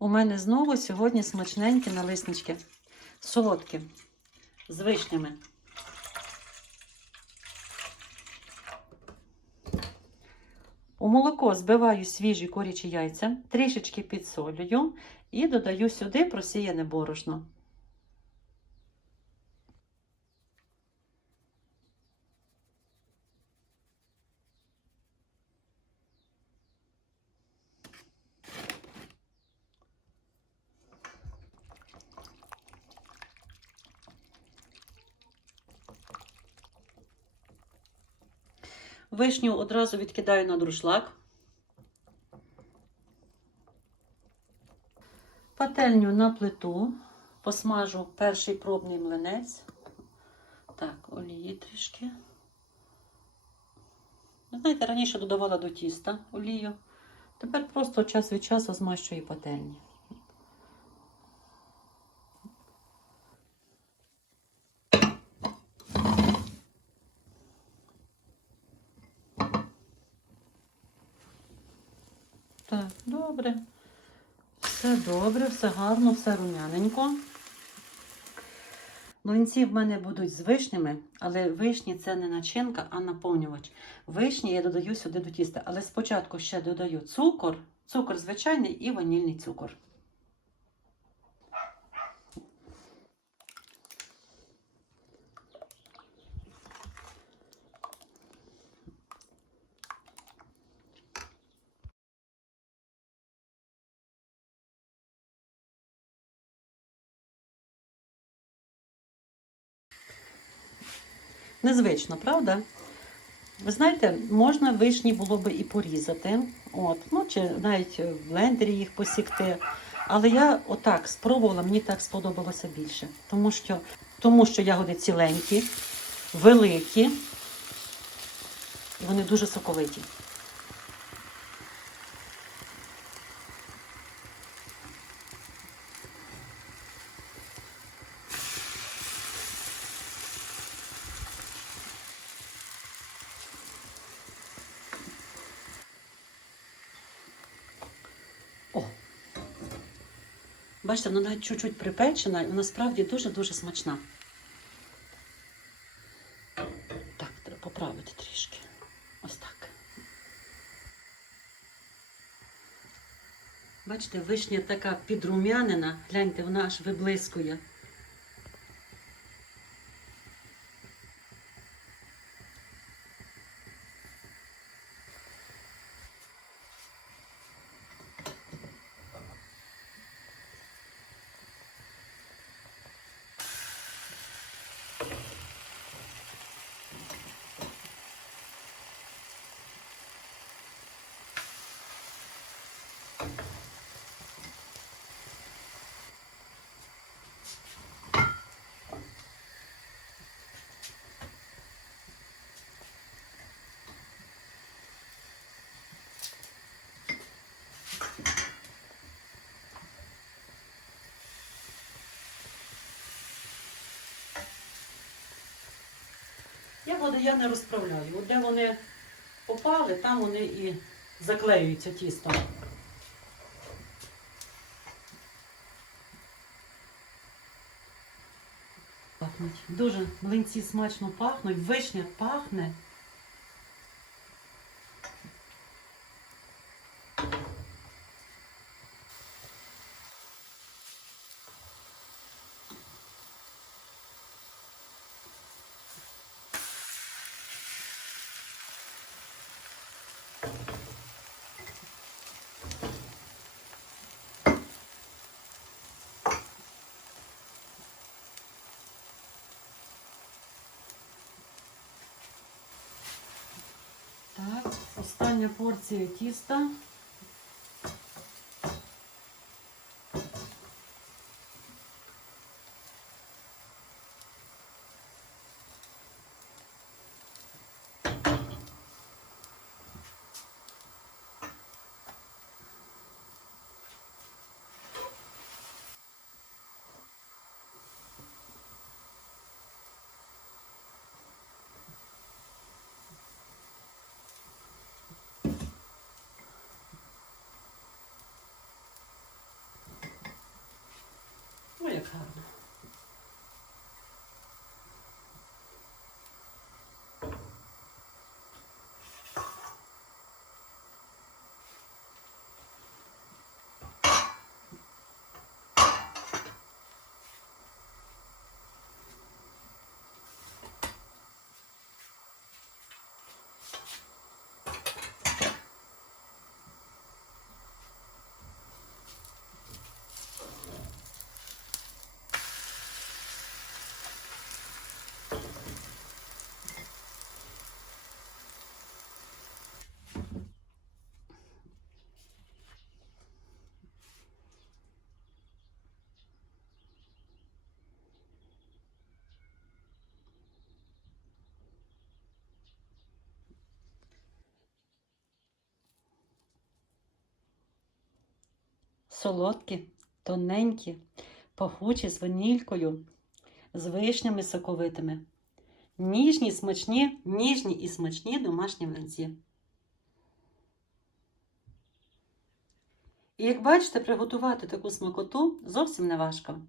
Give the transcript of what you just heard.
У мене знову сьогодні смачненькі налиснички. Солодкі. З вишнями. У молоко збиваю свіжі курячі яйця, трішечки підсолюю і додаю сюди просіяне борошно. Вишню одразу відкидаю на друшлак. Пательню на плиту, посмажу перший пробний млинець. Так, олії трішки. Знаєте, раніше додавала до тіста олію. Тепер просто час від часу змащую пательні. Так, добре. Все добре, все гарно, все рум'яненько. Млинці в мене будуть з вишнями, але вишні це не начинка, а наповнювач. Вишні я додаю сюди до тіста, але спочатку ще додаю цукор, цукор звичайний і ванільний цукор. Незвично, правда? Ви знаєте, можна вишні було би і порізати, от, ну чи навіть в блендері їх посікти. Але я отак спробувала, мені так сподобалося більше. Тому що, тому що ягоди ціленькі, великі, і вони дуже соковиті. Бачите, вона навіть чуть-чуть припечена, і вона справді дуже-дуже смачна. Так, треба поправити трішки. Ось так. Бачите, вишня така підрум'янена. Гляньте, вона аж виблискує. Ягоди я не розправляю. От Де вони попали, там вони і заклеюються тістом. Дуже млинці смачно пахнуть, вишня пахне. Так, остання порція тіста. 也看了。Солодкі, тоненькі, пахучі з ванількою, з вишнями соковитими. Ніжні, смачні, ніжні і смачні домашні млинці. І як бачите, приготувати таку смакоту зовсім не важко.